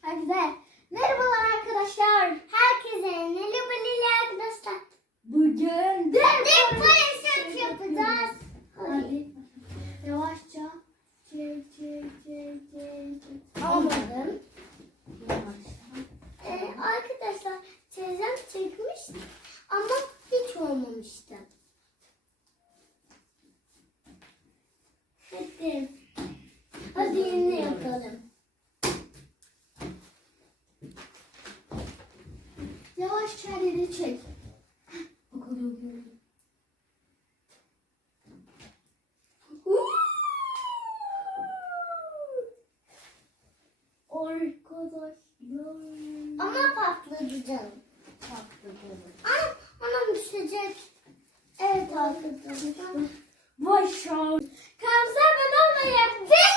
Herkese merhabalar arkadaşlar. Herkese merhabalar arkadaşlar. Bugün ben de bir polisiyat şey yapacağız. Hadi. Abi, Hadi. Yavaşça. Çek çek çek çek. Almadım. Yavaş, tamam. evet. arkadaşlar teyzem çekmiş ama hiç olmamıştı. Hadi. Yavaş çeneni çek. O kadar yoruldum. arkadaşlar. Ama patlayacağım. Patlayacağım. Ama anam düşecek. Evet arkadaşlar. Başarı. Kamsa ben olmayacağım.